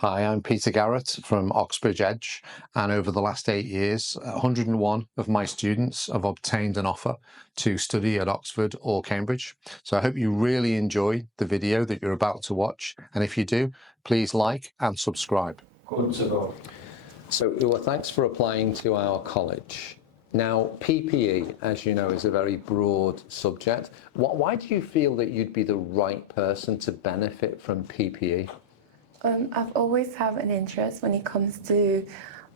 Hi, I'm Peter Garrett from Oxbridge Edge, and over the last 8 years, 101 of my students have obtained an offer to study at Oxford or Cambridge. So I hope you really enjoy the video that you're about to watch, and if you do, please like and subscribe. Good to go. So, Uwa, thanks for applying to our college. Now, PPE, as you know, is a very broad subject. Why do you feel that you'd be the right person to benefit from PPE? I've always had an interest when it comes to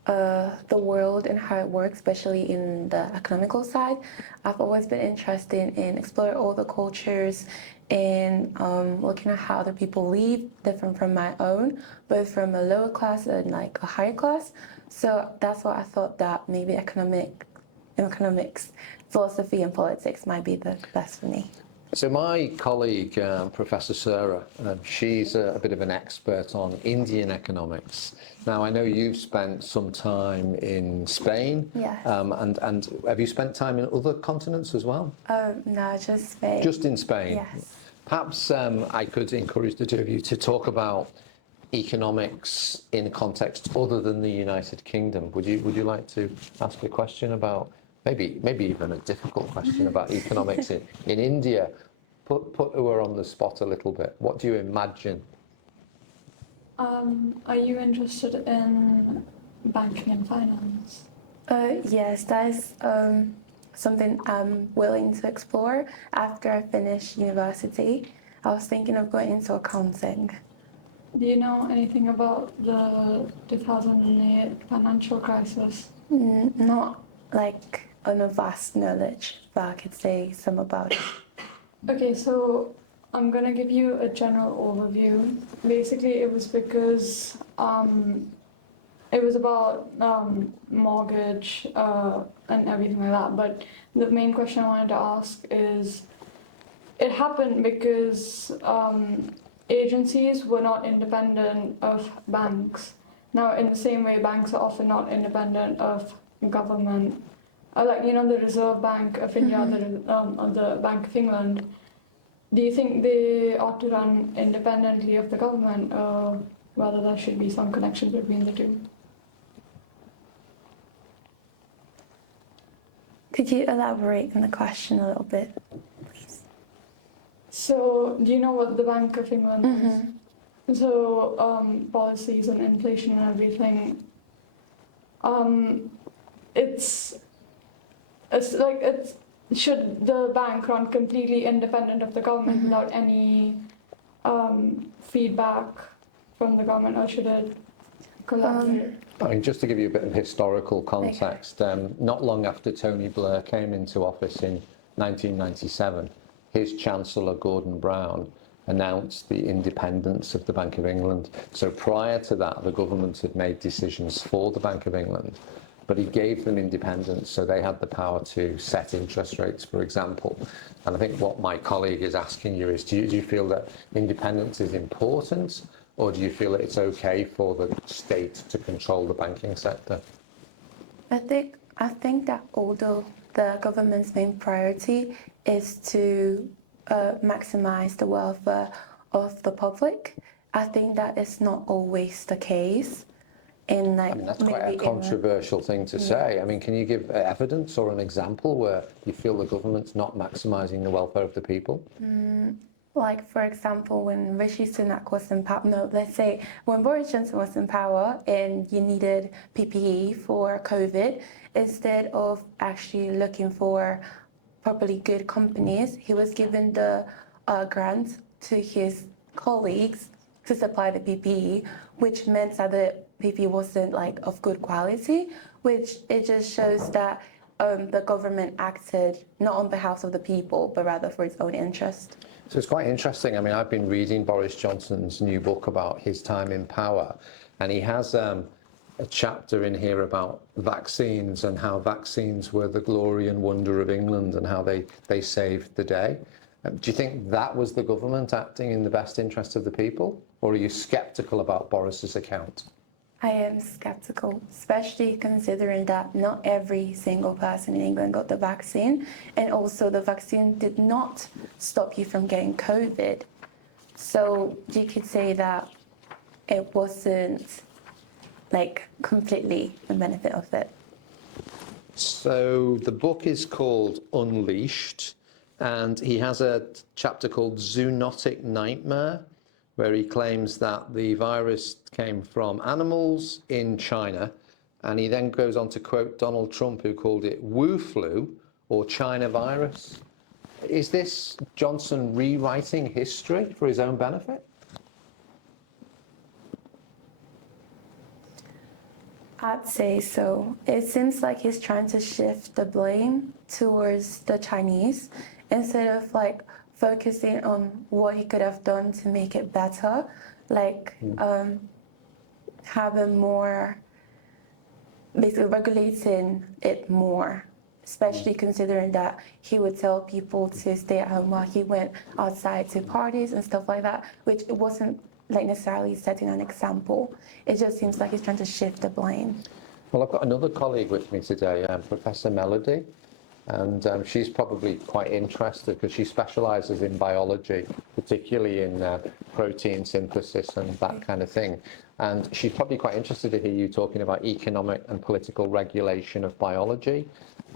the world and how it works, especially in the economical side. I've always been interested in exploring all the cultures and looking at how other people live, different from my own, both from a lower class and like a higher class. So that's why I thought that maybe economics, philosophy and politics might be the best for me. So my colleague, Professor Sarah, she's a bit of an expert on Indian economics. Now, I know you've spent some time in Spain. Yes. And have you spent time in other continents as well? No, just Spain. Just in Spain? Yes. Perhaps I could encourage the two of you to talk about economics in a context other than the United Kingdom. Would you like to ask a question about, maybe even a difficult question about economics in India? Put her on the spot a little bit. What do you imagine? Are you interested in banking and finance? Yes, that is something I'm willing to explore after I finish university. I was thinking of going into accounting. Do you know anything about the 2008 financial crisis? Not like on a vast knowledge, but I could say some about it. Okay, so I'm gonna give you a general overview. Basically, it was because it was about mortgage and everything like that. But the main question I wanted to ask is, it happened because agencies were not independent of banks. Now, in the same way, banks are often not independent of government. Like, the Reserve Bank of India, the Bank of England, do you think they ought to run independently of the government, or whether there should be some connection between the two? Could you elaborate on the question a little bit, please? So, do you know what the Bank of England is? So, policies on inflation and everything. Should the bank run completely independent of the government without any feedback from the government, or should it collaborate? I mean, just to give you a bit of historical context, not long after Tony Blair came into office in 1997, his Chancellor Gordon Brown announced the independence of the Bank of England. So prior to that, the government had made decisions for the Bank of England, but he gave them independence, so they had the power to set interest rates, for example. And I think what my colleague is asking you is, do you feel that independence is important, or do you feel that it's okay for the state to control the banking sector? I think that although the government's main priority is to maximize the welfare of the public, I think that is not always the case. I mean, that's quite a controversial thing to say. I mean, can you give evidence or an example where you feel the government's not maximising the welfare of the people? Like, for example, when Rishi Sunak was in power, let's say when Boris Johnson was in power and you needed PPE for COVID, instead of actually looking for properly good companies, he was given the grant to his colleagues to supply the PPE, which meant that the PPE wasn't like of good quality, which it just shows that the government acted not on behalf of the people, but rather for its own interest. So it's quite interesting. I mean, I've been reading Boris Johnson's new book about his time in power, and he has a chapter in here about vaccines and how vaccines were the glory and wonder of England and how they saved the day. Do you think that was the government acting in the best interest of the people, or are you sceptical about Boris's account? I am skeptical, especially considering that not every single person in England got the vaccine, and also the vaccine did not stop you from getting COVID. So you could say that it wasn't like completely the benefit of it. So the book is called Unleashed, and he has a chapter called Zoonotic Nightmare, where he claims that the virus came from animals in China, and he then goes on to quote Donald Trump, who called it Wu flu or China virus. Is this Johnson rewriting history for his own benefit? I'd say so. It seems like he's trying to shift the blame towards the Chinese instead of like focusing on what he could have done to make it better, like having more, basically regulating it more, especially considering that he would tell people to stay at home while he went outside to parties and stuff like that, which it wasn't like necessarily setting an example. It just seems like he's trying to shift the blame. Well, I've got another colleague with me today, Professor Melody, and she's probably quite interested because she specialises in biology, particularly in protein synthesis and that kind of thing. And she's probably quite interested to hear you talking about economic and political regulation of biology.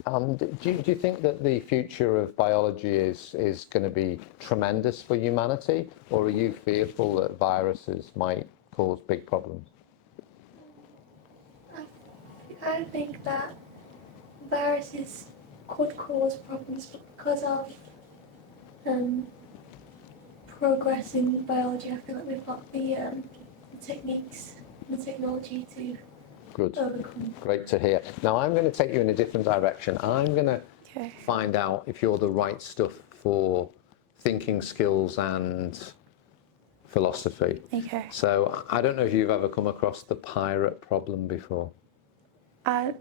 Do you think that the future of biology is going to be tremendous for humanity, or are you fearful that viruses might cause big problems? I think that viruses could cause problems because of progress in biology. I feel like we've got the techniques, the technology to Good. overcome. Great to hear. Now I'm going to take you in a different direction. I'm going to Okay. find out if you're the right stuff for thinking skills and philosophy. Okay. So I don't know if you've ever come across the pirate problem before.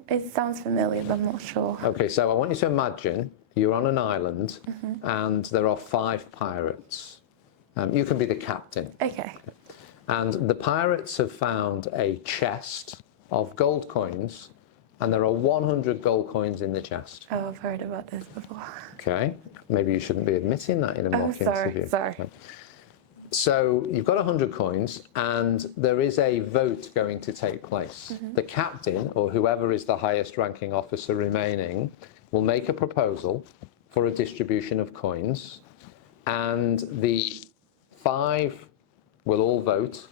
It sounds familiar, but I'm not sure. Okay, so I want you to imagine you're on an island and there are 5 pirates. You can be the captain. Okay. And the pirates have found a chest of gold coins, and there are 100 gold coins in the chest. Oh, I've heard about this before. Okay, maybe you shouldn't be admitting that in a mock interview. Sorry. Okay. So you've got 100 coins, and there is a vote going to take place. The captain, or whoever is the highest ranking officer remaining, will make a proposal for a distribution of coins, and the 5 will all vote.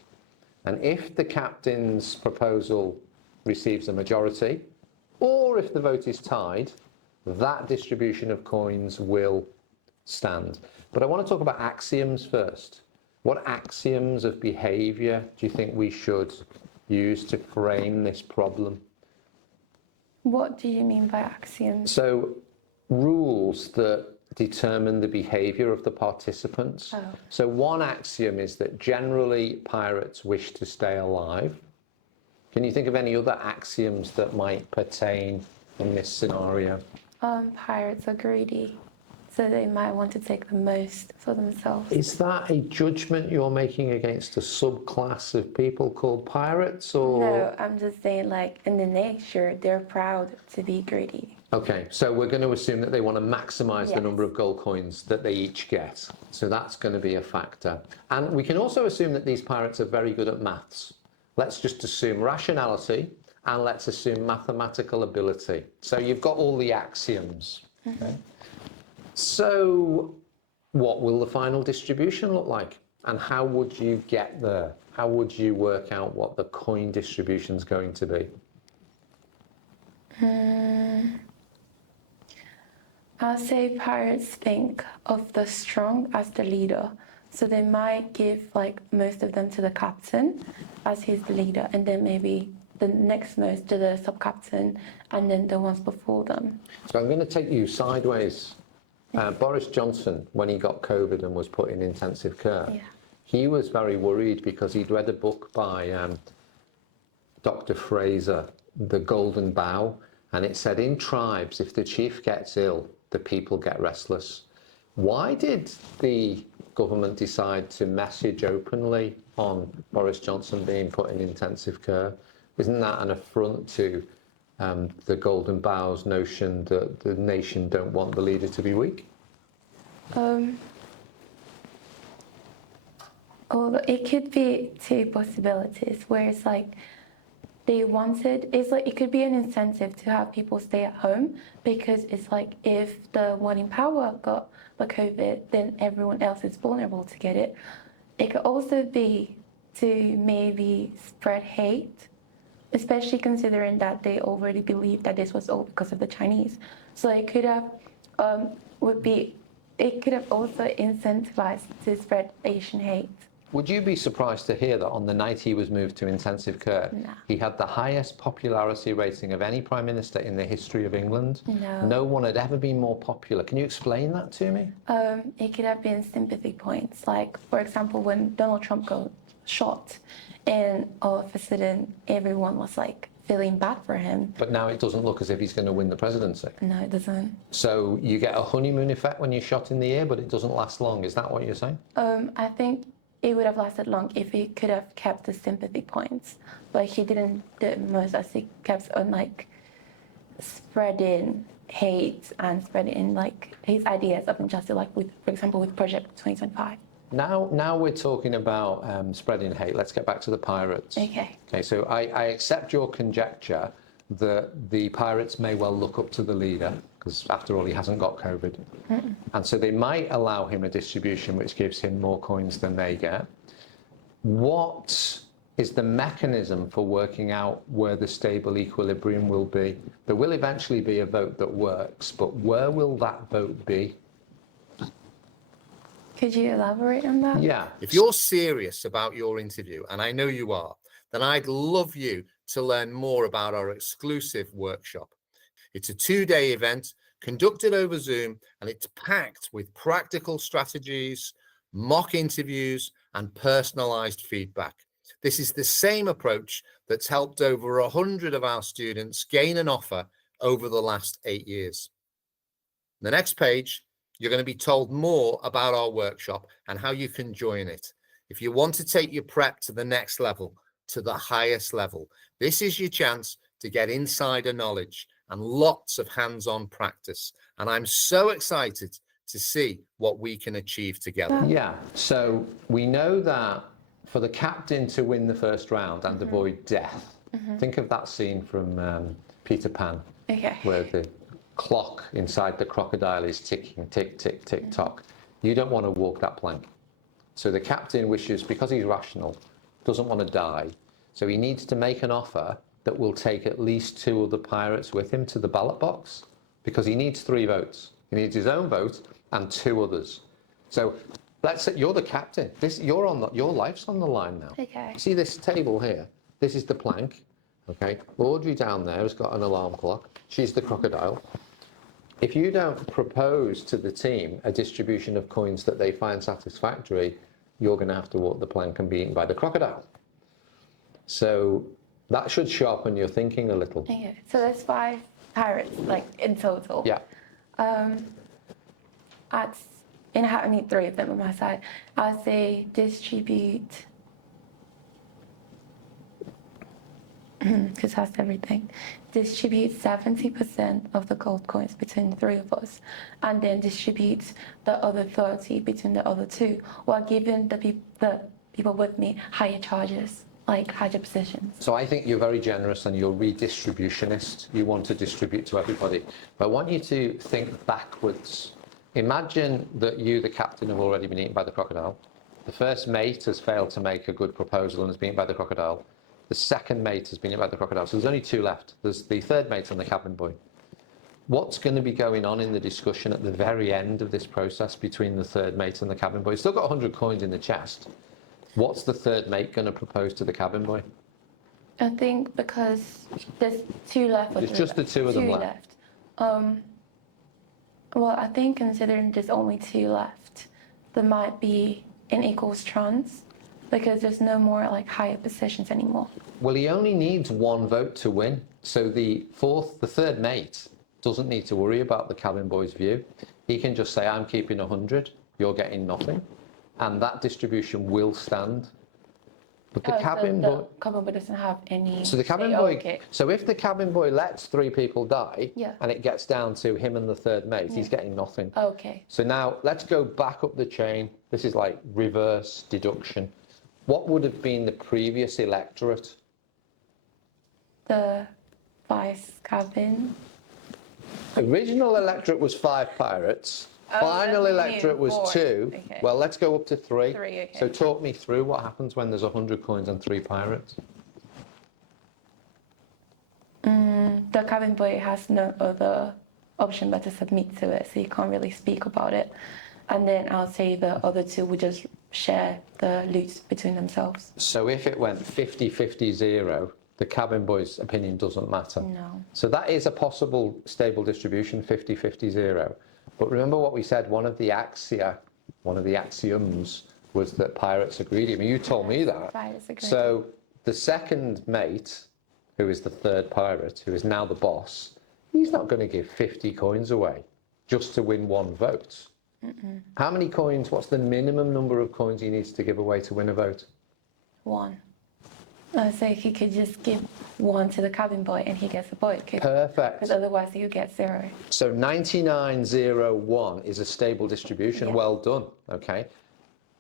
And if the captain's proposal receives a majority, or if the vote is tied, that distribution of coins will stand. But I want to talk about axioms first. What axioms of behaviour do you think we should use to frame this problem? What do you mean by axioms? So, rules that determine the behaviour of the participants. Oh. So one axiom is that generally pirates wish to stay alive. Can you think of any other axioms that might pertain in this scenario? Pirates are greedy, so they might want to take the most for themselves. Is that a judgment you're making against a subclass of people called pirates, or? No, I'm just saying, like, in the nature, they're proud to be greedy. Okay, so we're going to assume that they want to maximise the Yes. number of gold coins that they each get. So that's going to be a factor. And we can also assume that these pirates are very good at maths. Let's just assume rationality, and let's assume mathematical ability. So you've got all the axioms. Okay. So what will the final distribution look like? And how would you get there? How would you work out what the coin distribution is going to be? I'll say pirates think of the strong as the leader. So they might give like most of them to the captain as he's the leader, and then maybe the next most to the sub-captain, and then the ones before them. So I'm going to take you sideways. Boris Johnson, when he got COVID and was put in intensive care, Yeah. he was very worried because he'd read a book by Dr. Fraser, The Golden Bough, and it said in tribes, if the chief gets ill, the people get restless. Why did the government decide to message openly on Boris Johnson being put in intensive care? Isn't that an affront to the Golden Bough's notion that the nation don't want the leader to be weak? Or it could be two possibilities where it's like it's like it could be an incentive to have people stay at home because it's like if the one in power got the COVID, then everyone else is vulnerable to get it. It could also be to maybe spread hate, especially considering that they already believed that this was all because of the Chinese. So it could have it could have also incentivized to spread Asian hate. Would you be surprised to hear that on the night he was moved to intensive care, No. he had the highest popularity rating of any Prime Minister in the history of England? No. No one had ever been more popular. Can you explain that to me? It could have been sympathy points. Like, for example, when Donald Trump got shot, and all of a sudden everyone was like feeling bad for him. But now it doesn't look as if he's going to win the presidency. No, it doesn't. So you get a honeymoon effect when you're shot in the ear, but it doesn't last long. Is that what you're saying? I think it would have lasted long if he could have kept the sympathy points, but he didn't do it most, as he kept on like spreading hate and spreading like his ideas of injustice, like with, for example, with Project 2025. Now we're talking about spreading hate. Let's get back to the pirates. Okay. Okay, so I accept your conjecture that the pirates may well look up to the leader, because after all, he hasn't got COVID. And so they might allow him a distribution which gives him more coins than they get. What is the mechanism for working out where the stable equilibrium will be? There will eventually be a vote that works, but where will that vote be? Could you elaborate on that? Yeah. If you're serious about your interview, and I know you are, then I'd love you to learn more about our exclusive workshop. It's a 2-day event conducted over Zoom, and it's packed with practical strategies, mock interviews, and personalized feedback. This is the same approach that's helped over 100 of our students gain an offer over the last 8 years. The next page, you're going to be told more about our workshop and how you can join it. If you want to take your prep to the next level, to the highest level, this is your chance to get insider knowledge and lots of hands-on practice. And I'm so excited to see what we can achieve together. Yeah, so we know that for the captain to win the first round and avoid death, think of that scene from Peter Pan, Okay. where the clock inside the crocodile is ticking, tick, tick, tick, tock. You don't want to walk that plank. So the captain wishes, because he's rational, doesn't want to die, so he needs to make an offer that will take at least 2 of the pirates with him to the ballot box, because he needs 3 votes. He needs his own vote and 2 others. So let's say you're the captain. Your life's on the line now. Okay. See this table here? This is the plank. Okay. Audrey down there has got an alarm clock. She's the crocodile. If you don't propose to the team a distribution of coins that they find satisfactory, you're going to have to walk the plank and be eaten by the crocodile. So that should sharpen your thinking a little. Okay. So there's 5 pirates, like in total. Yeah. I need 3 of them on my side. I'd say distribute, because that's everything. Distribute 70% of the gold coins between the 3 of us, and then distribute the other 30 between the other 2, while giving the people with me higher charges, like higher positions. So I think you're very generous and you're redistributionist. You want to distribute to everybody. But I want you to think backwards. Imagine that you, the captain, have already been eaten by the crocodile. The first mate has failed to make a good proposal and has been eaten by the crocodile. The second mate has been eaten by the crocodile. So there's only 2 left. There's the third mate and the cabin boy. What's going to be going on in the discussion at the very end of this process between the third mate and the cabin boy? He's still got 100 coins in the chest. What's the third mate going to propose to the cabin boy? I think because there's 2 left. It's just the 2 of them left. Well, I think considering there's only 2 left, there might be an equal chance because there's no more like higher positions anymore. Well, he only needs 1 vote to win. So the third mate doesn't need to worry about the cabin boy's view. He can just say, I'm keeping 100, you're getting nothing. And that distribution will stand. But the Oh, cabin so boy, the cabin boy doesn't have any. so the cabin say, boy, okay. so if the cabin boy lets 3 people die, Yeah. and it gets down to him and the third mate, he's Yeah. getting nothing. Okay. So now let's go back up the chain. This is like reverse deduction. What would have been the previous electorate? The vice cabin. Original electorate was 5 pirates. Oh, Final that's electorate was 4. 2. Okay. Well, let's go up to 3. 3, okay. So talk me through what happens when there's 100 coins and 3 pirates. The cabin boy has no other option but to submit to it, so you can't really speak about it. And then I'll say the other 2 will just share the loot between themselves. So if it went 50-50-0, the cabin boy's opinion doesn't matter. No. So that is a possible stable distribution, 50-50-0. But remember what we said, one of the axioms was that pirates are greedy. I mean, you told me that. Pirates are greedy. So the second mate, who is the third pirate, who is now the boss, he's not going to give 50 coins away just to win 1 vote. How many coins, what's the minimum number of coins he needs to give away to win a vote? 1. So he could just give 1 to the cabin boy and he gets a vote. Perfect. Because otherwise you get 0. So 99-0-1 is a stable distribution. Yeah. Well done. Okay.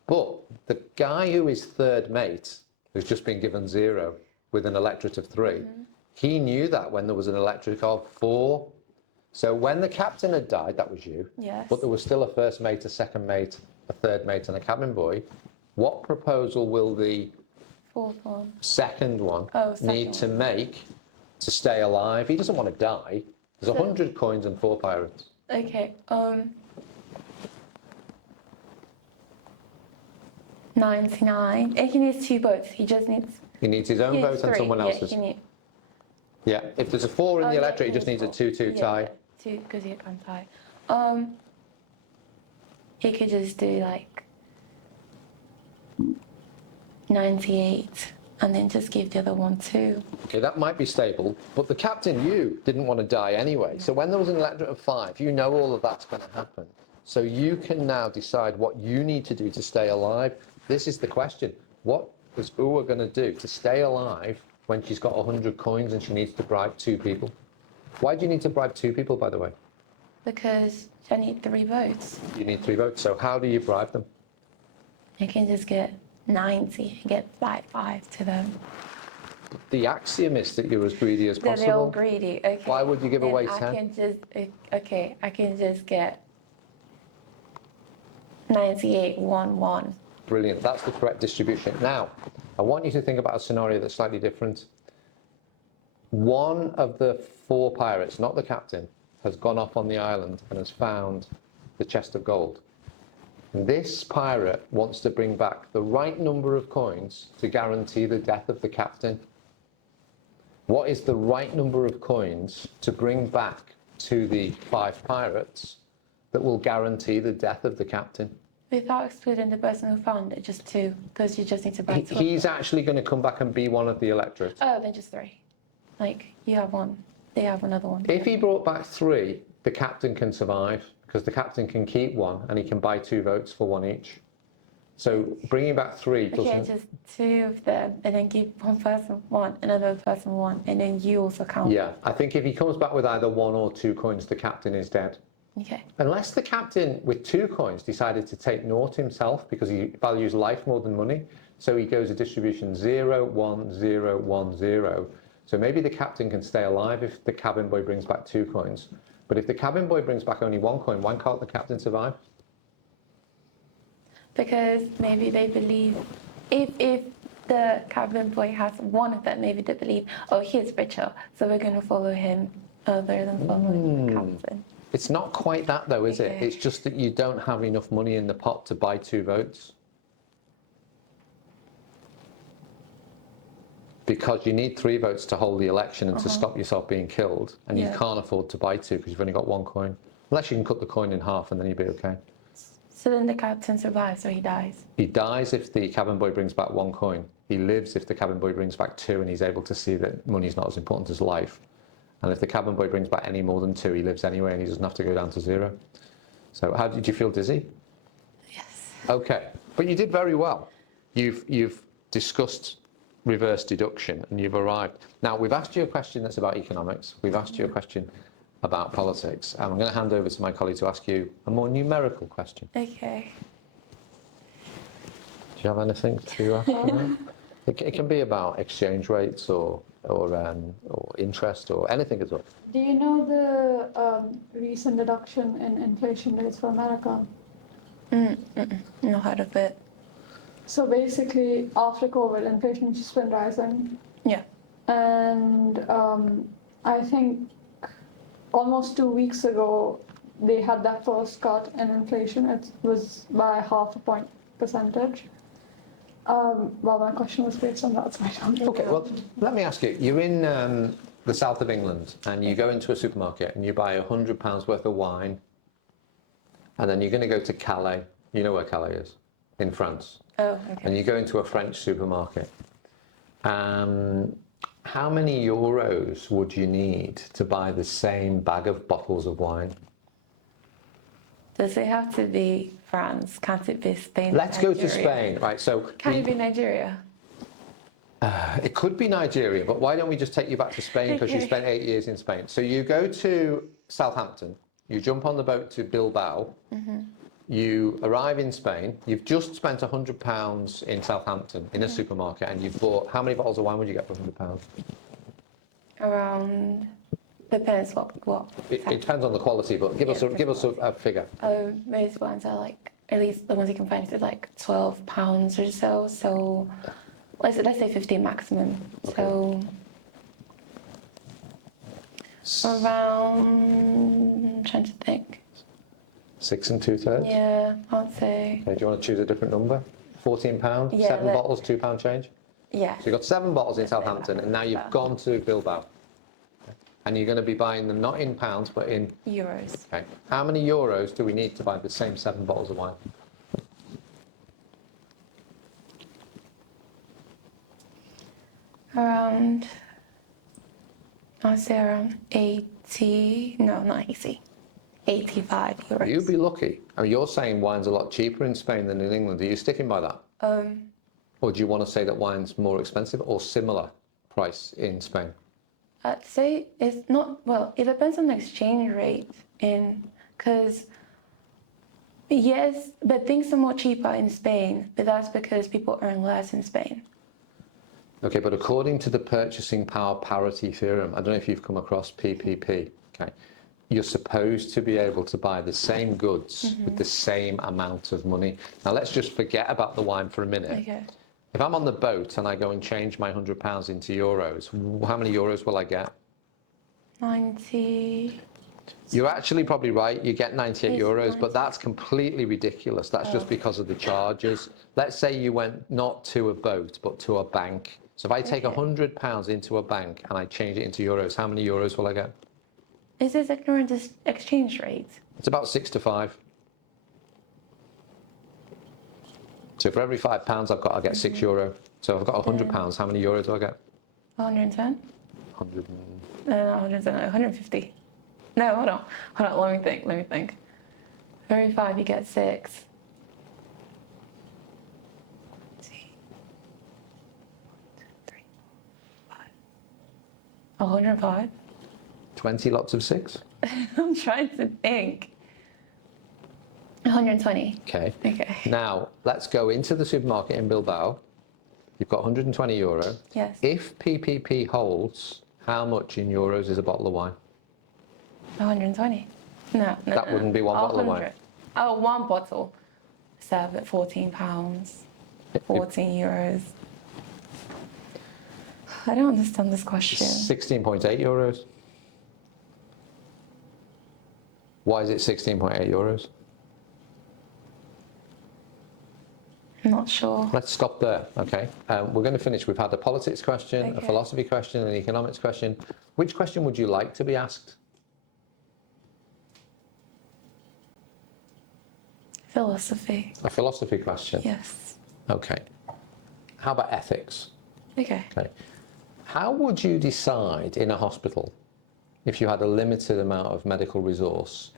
But the guy who is third mate, who's just been given 0 with an electorate of 3, he knew that when there was an electorate of 4. So when the captain had died, that was you. Yes. But there was still a first mate, a second mate, a third mate, and a cabin boy. What proposal will the 4th one. second one Second need to make to stay alive? He doesn't want to die. There's 100 coins and 4 pirates. Okay. 99. And he needs 2 votes. He just needs. He needs his own He needs vote and 3. someone Yeah, else's. Yeah, if there's a 4 in the electorate, he just needs a 2-2 tie. 2 because he can tie. He could just do like 98 and then just give the other one 2. Okay, that might be stable, but the captain, you, didn't want to die anyway. So when there was an electorate of 5, you know all of that's going to happen. So you can now decide what you need to do to stay alive. This is the question. What is Uwa going to do to stay alive when she's got 100 coins and she needs to bribe 2 people? Why do you need to bribe 2 people, by the way? Because I need 3 votes. You need 3 votes. So how do you bribe them? I can just get 90 and get 5 to them. The axiom is that you're as greedy as They're all possible. greedy. Okay. Why would you give Then away I 10? can just I can just get 98-1-1. Brilliant. That's the correct distribution. Now, I want you to think about a scenario that's slightly different. One of the 4 pirates, not the captain, has gone off on the island and has found the chest of gold. This pirate wants to bring back the right number of coins to guarantee the death of the captain. What is the right number of coins to bring back to the 5 pirates that will guarantee the death of the captain? Without excluding the person who found it, just 2, because you just need to buy 2. He's actually going to come back and be one of the electorate. Oh, then just 3. Like, you have 1, they have another one. If he brought back 3, the captain can survive because the captain can keep 1 and he can buy 2 votes for 1 each. So bringing back 3 Okay, doesn't... just 2 of them, and then give one person 1, another person 1, and then you also count. Yeah, I think if he comes back with either 1 or 2 coins, the captain is dead. Okay. Unless the captain with 2 coins decided to take naught himself because he values life more than money. So he goes a distribution 0, 1, 0, 1, 0. So maybe the captain can stay alive if the cabin boy brings back 2 coins. But if the cabin boy brings back only 1 coin, why can't the captain survive? Because maybe they believe, if the cabin boy has 1 of them, maybe they believe, oh, he's richer, so we're going to follow him other than following the captain. It's not quite that though, is it? Okay. It's just that you don't have enough money in the pot to buy 2 votes. Because you need 3 votes to hold the election and to stop yourself being killed, and you Yeah. can't afford to buy 2 because you've only got 1 coin. Unless you can cut the coin in half and then you'll be okay. So then the captain survives, or he dies. He dies if the cabin boy brings back 1 coin. He lives if the cabin boy brings back 2 and he's able to see that money's not as important as life. And if the cabin boy brings back any more than 2, he lives anyway and he doesn't have to go down to 0. So how did you feel? Dizzy? Yes. Okay, but you did very well. You've discussed reverse deduction and you've arrived. Now, we've asked you a question that's about economics. We've asked you a question about politics. And I'm going to hand over to my colleague to ask you a more numerical question. Okay. Do you have anything to ask about? It can be about exchange rates or interest or anything at all. Do you know the recent reduction in inflation rates for America? Not heard of it. So basically, after COVID, inflation has just been rising. Yeah. And I think almost 2 weeks ago, they had that first cut in inflation. It was by 0.5 percentage. Well, my question was based on that, so I don't know. Okay, well, let me ask you. You're in the south of England and you go into a supermarket and you buy £100 worth of wine, and then you're going to go to Calais. You know where Calais is? In France. Oh, okay. And you go into a French supermarket. How many euros would you need to buy the same bag of bottles of wine? Does it have to be France? Can't it be Spain? Let's go to Spain, right? So Can it be Nigeria? it could be Nigeria, but why don't we just take you back to Spain because you Okay. spent 8 years in Spain. So you go to Southampton, you jump on the boat to Bilbao, you arrive in Spain, you've just spent £100 in Southampton in a supermarket, and you've bought, how many bottles of wine would you get for £100? Around, depends what. It depends on the quality, but give us a figure. Most wines are like, at least the ones you can find, is like £12 or so. So let's say 15 maximum. So around, I'm trying to think. 6 2/3? Yeah, I'd say. Okay, do you want to choose a different number? £14? Yeah, 7 that- bottles, £2 change? Yeah. So you've got 7 bottles in Southampton, and now you've gone to Bilbao. And you're going to be buying them not in pounds, but in... Euros. Okay. How many euros do we need to buy the same 7 bottles of wine? Around, I'd say around 80, no, not 80, 85 euros. You'd be lucky. I mean, you're saying wine's a lot cheaper in Spain than in England. Are you sticking by that? Or do you want to say that wine's more expensive or similar price in Spain? I'd say it's not, well, it depends on the exchange rate because yes, but things are more cheaper in Spain, but that's because people earn less in Spain. Okay, but according to the purchasing power parity theorem, I don't know if you've come across PPP, okay, you're supposed to be able to buy the same goods with the same amount of money. Now let's just forget about the wine for a minute. Okay. If I'm on the boat and I go and change my £100 into euros, how many euros will I get? 90. You're actually probably right, you get 98 It's euros, 90. but that's completely ridiculous. That's just because of the charges. Let's say you went not to a boat, but to a bank. So if I take £100 into a bank and I change it into euros, how many euros will I get? Is this ignorant exchange rate? It's about 6 to 5. So for every £5 I've got, I get €6. So if I've got £100, how many euros do I get? 110? 100. 110, 150. No, hold on, let me think. 35, you get 6. 105? 20 lots of 6? I'm trying to think. 120. Okay. Okay. Now, let's go into the supermarket in Bilbao. You've got €120. Yes. If PPP holds, how much in euros is a bottle of wine? 120. No. That wouldn't be one bottle of wine. 100. Oh, one bottle. So at £14. 14 euros. I don't understand this question. 16.8 euros. Why is it 16.8 euros? I'm not sure. Let's stop there, okay? We're going to finish. We've had a politics question, a Okay. philosophy question, an economics question. Which question would you like to be asked? Philosophy. A philosophy question? Yes. Okay. How about ethics? Okay. Okay. How would you decide in a hospital if you had a limited amount of medical resource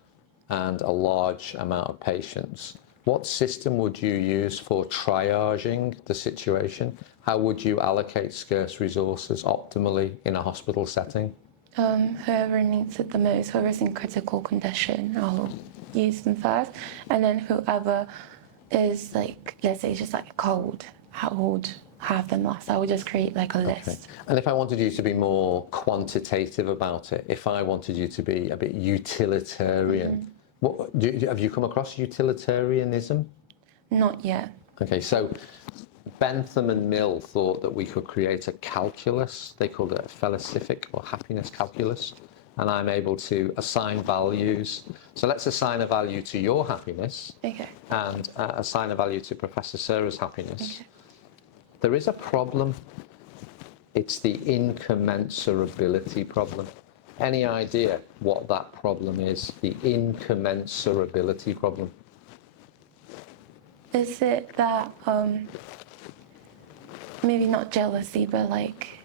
and a large amount of patients? What system would you use for triaging the situation? How would you allocate scarce resources optimally in a hospital setting? Whoever needs it the most, whoever's in critical condition, I'll use them first. And then whoever is like, let's say just like cold, I would have them last. I would just create like a list. And if I wanted you to be more quantitative about it, if I wanted you to be a bit utilitarian, have you come across utilitarianism? Not yet. Okay, so Bentham and Mill thought that we could create a calculus. They called it a felicific or happiness calculus. And I'm able to assign values. So let's assign a value to your happiness. Okay. And assign a value to Professor Sarah's happiness. Okay. There is a problem. It's the incommensurability problem. Any idea what that problem is? The incommensurability problem. Is it that, maybe not jealousy, but like,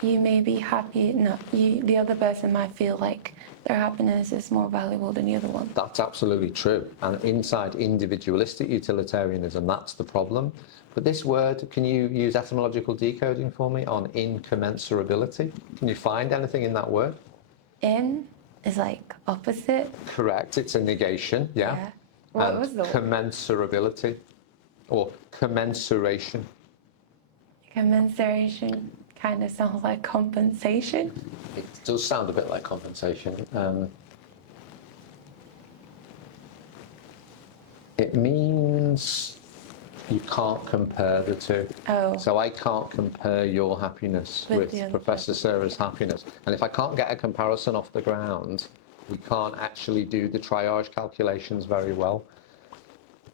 you may be happy, no, the other person might feel like their happiness is more valuable than the other one. That's absolutely true. And inside individualistic utilitarianism, that's the problem. But this word, can you use etymological decoding for me on incommensurability? Can you find anything in that word? In is like opposite. Correct, it's a negation, yeah. What And was the word? commensurability or commensuration. Commensuration kind of sounds like compensation. It does sound a bit like compensation. It means you can't compare the two. Oh. So I can't compare your happiness With with the other Professor Sarah's happiness. And if I can't get a comparison off the ground, we can't actually do the triage calculations very well.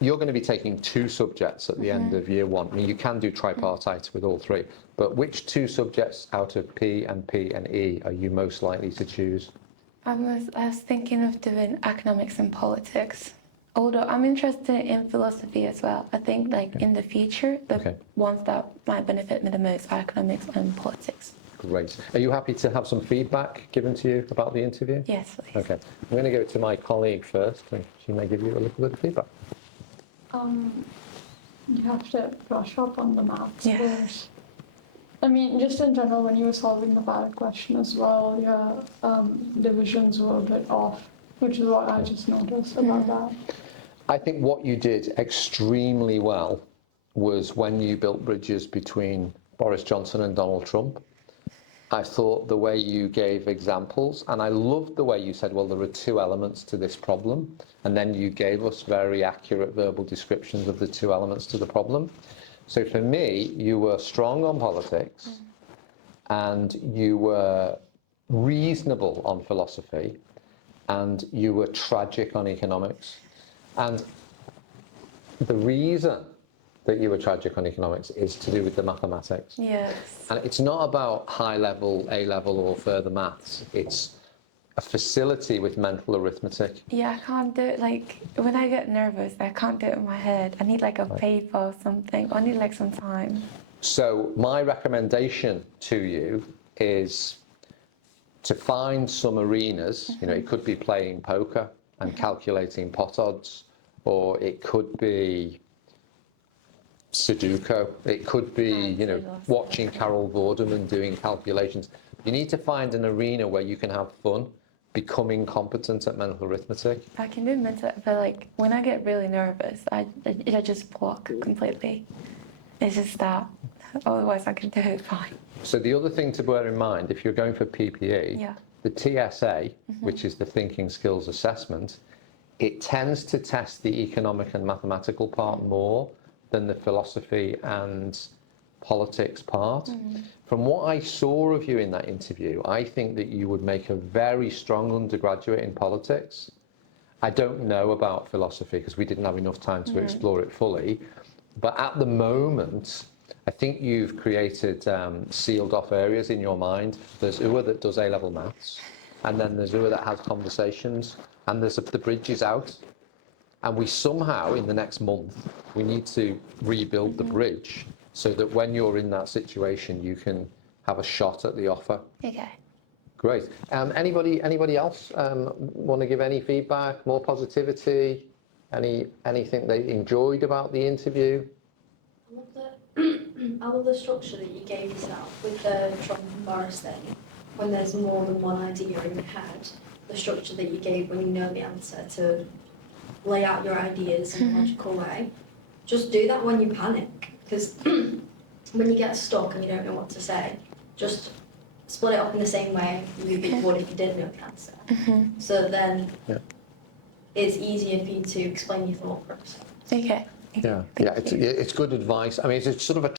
You're going to be taking 2 subjects at the end of year 1. I mean, you can do tripartite with all 3, but which 2 subjects out of P and E are you most likely to choose? I was thinking of doing economics and politics. Although I'm interested in philosophy as well. I think like in the future, the ones that might benefit me the most are economics and politics. Great. Are you happy to have some feedback given to you about the interview? Yes, please. Okay. I'm going to go to my colleague first, and she may give you a little bit of feedback. You have to brush up on the maths Yeah. first. I mean, just in general, when you were solving the ballot question as well, your divisions were a bit off, which is what I just noticed about that. I think what you did extremely well was when you built bridges between Boris Johnson and Donald Trump. I thought the way you gave examples, and I loved the way you said, well, there are 2 elements to this problem, and then you gave us very accurate verbal descriptions of the 2 elements to the problem. So for me, you were strong on politics, and you were reasonable on philosophy, and you were tragic on economics. And the reason that you were tragic on economics is to do with the mathematics. Yes. And it's not about high level, A level or further maths. It's a facility with mental arithmetic. Yeah, I can't do it. Like when I get nervous, I can't do it in my head. I need like a paper or something. I need like some time. So my recommendation to you is to find some arenas. You know, it could be playing poker and calculating pot odds, or it could be Sudoku. It could be, you know, watching Carol Vorderman doing calculations. You need to find an arena where you can have fun, becoming competent at mental arithmetic. I can do mental, but like when I get really nervous, I just block completely. It's just that. Otherwise, I can do it fine. So the other thing to bear in mind, if you're going for PPE, Yeah. the TSA, which is the Thinking Skills Assessment, it tends to test the economic and mathematical part more than the philosophy and politics part. From what I saw of you in that interview, I think that you would make a very strong undergraduate in politics. I don't know about philosophy because we didn't have enough time to explore it fully. But at the moment, I think you've created sealed off areas in your mind. There's UA that does A-level maths, and then there's UA that has conversations, and there's the bridge is out. And we somehow, in the next month, we need to rebuild the bridge so that when you're in that situation, you can have a shot at the offer. Okay. Great. Anybody else want to give any feedback, more positivity, anything they enjoyed about the interview? I love that Out of the structure that you gave yourself with the Trump and Boris thing, when there's more than one idea in your head, the structure that you gave when you know the answer to lay out your ideas in a logical way, just do that when you panic. Because when you get stuck and you don't know what to say, just split it up in the same way you would if you did know the answer. So then it's easier for you to explain your thought process. Okay. Yeah, it's good advice. I mean, it's sort of a